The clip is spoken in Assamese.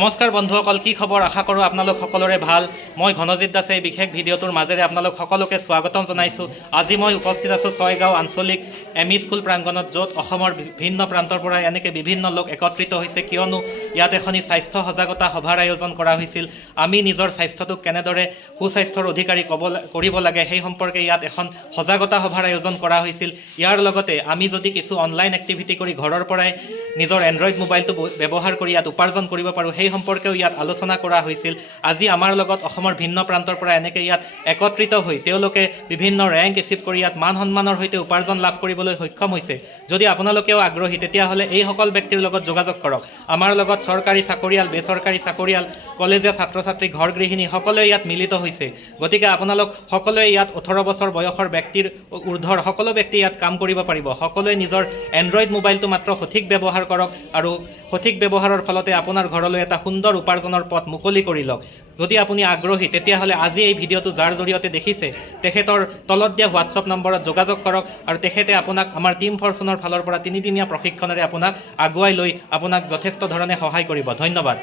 নমস্কাৰ বন্ধুসকল, কি খবৰ? আশা কৰোঁ আপোনালোক সকলোৰে ভাল। মই ঘনজিৎ দাসে এই বিশেষ ভিডিঅ'টোৰ মাজেৰে আপোনালোক সকলোকে স্বাগতম জনাইছোঁ। আজি মই উপস্থিত আছোঁ ছয়গাঁও আঞ্চলিক এম ই স্কুল প্ৰাংগণত, য'ত অসমৰ ভিন্ন প্ৰান্তৰ পৰা এনেকৈ বিভিন্ন লোক একত্ৰিত হৈছে, কিয়নো ইয়াত এখনি স্বাস্থ্য সজাগতা সভাৰ আয়োজন কৰা হৈছিল। আমি নিজৰ স্বাস্থ্যটোক কেনেদৰে সুস্বাস্থ্যৰ অধিকাৰী কৰিব লাগে সেই সম্পৰ্কে ইয়াত এখন সজাগতা সভাৰ আয়োজন কৰা হৈছিল। ইয়াৰ লগতে আমি যদি কিছু অনলাইন এক্টিভিটি কৰি ঘৰৰ পৰাই নিজৰ এণ্ড্ৰইড মোবাইলটো ব্যৱহাৰ কৰি ইয়াত উপাৰ্জন কৰিব পাৰোঁ, সেই সম্পৰ্কেও ইয়াত আলোচনা কৰা হৈছিল। আজি আমাৰ লগত অসমৰ ভিন্ন প্ৰান্তৰ পৰা এনেকৈ ইয়াত একত্ৰিত হৈ তেওঁলোকে বিভিন্ন ৰেংক এচিভ কৰি ইয়াত মান সন্মানৰ সৈতে উপাৰ্জন লাভ কৰিবলৈ সক্ষম হৈছে। যদি আপোনালোকেও আগ্ৰহী, তেতিয়াহ'লে এইসকল ব্যক্তিৰ লগত যোগাযোগ কৰক। আমাৰ লগত চৰকাৰী চাকৰিয়াল, বেচৰকাৰী চাকৰিয়াল, কলেজীয়া ছাত্ৰ ছাত্ৰী, ঘৰ গৃহিণী সকলোৱে ইয়াত মিলিত হৈছে। গতিকে আপোনালোক সকলোৱে ইয়াত 18 বছৰ বয়সৰ ব্যক্তিৰ ঊৰ্ধৰ সকলো ব্যক্তি ইয়াত কাম কৰিব পাৰিব। সকলোৱে নিজৰ এণ্ড্ৰইড মোবাইলটো মাত্ৰ সঠিক ব্যৱহাৰ কৰক আৰু সঠিক ব্যৱহাৰৰ ফলতে আপোনাৰ ঘৰলৈ এটা সুন্দৰ উপাৰ্জনৰ পথ মুকলি কৰি লওক। যদি আপুনি আগ্ৰহী, তেতিয়াহ'লে আজি এই ভিডিঅ'টো যাৰ জৰিয়তে দেখিছে তেখেতৰ তলত দিয়া হোৱাটছআপ নম্বৰত যোগাযোগ কৰক আৰু তেখেতে আপোনাক আমাৰ টিম ফৰচুনৰ ফালৰ পৰা 3 দিনীয়া প্ৰশিক্ষণেৰে আপোনাক আগুৱাই লৈ আপোনাক যথেষ্ট ধৰণে সহায় কৰিব। ধন্যবাদ।